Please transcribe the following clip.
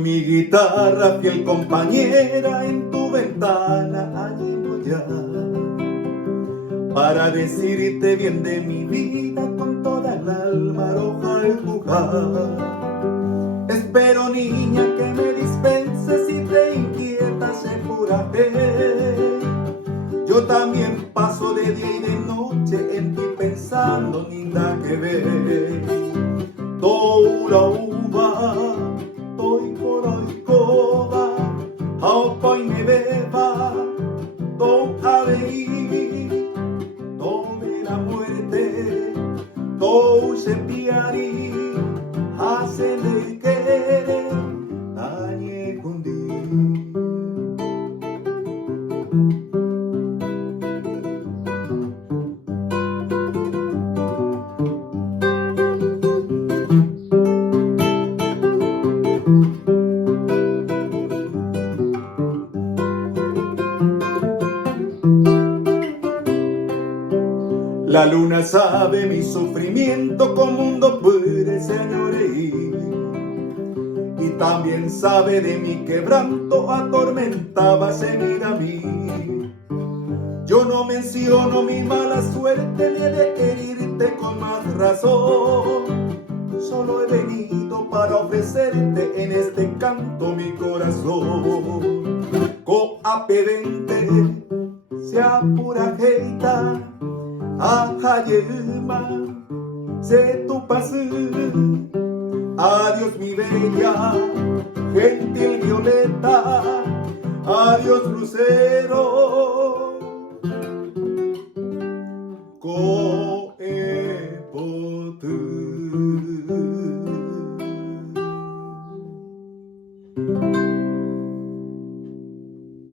Con mi guitarra, fiel compañera, en tu ventana animo ya, para decirte bien de mi vida con toda el alma roja al jugar. Espero, niña, que me dispenses si te inquietas en pura fe. Yo también paso de día y de noche en ti pensando, linda que ves. Toda uva, toi coroi cova, ao poi me beba, do avei, tome la muerte, do se piari, hace de querer, dañe cundi. La luna sabe mi sufrimiento como un puede, señores, y también sabe de mi quebranto, atormentábase mira a mí. Yo no menciono mi mala suerte ni de herirte con más razón, solo he venido para ofrecerte en este canto mi corazón. Coapedente, sea pura jeita, Ajayema, sé tu paz. Adiós mi bella, gentil violeta, adiós lucero.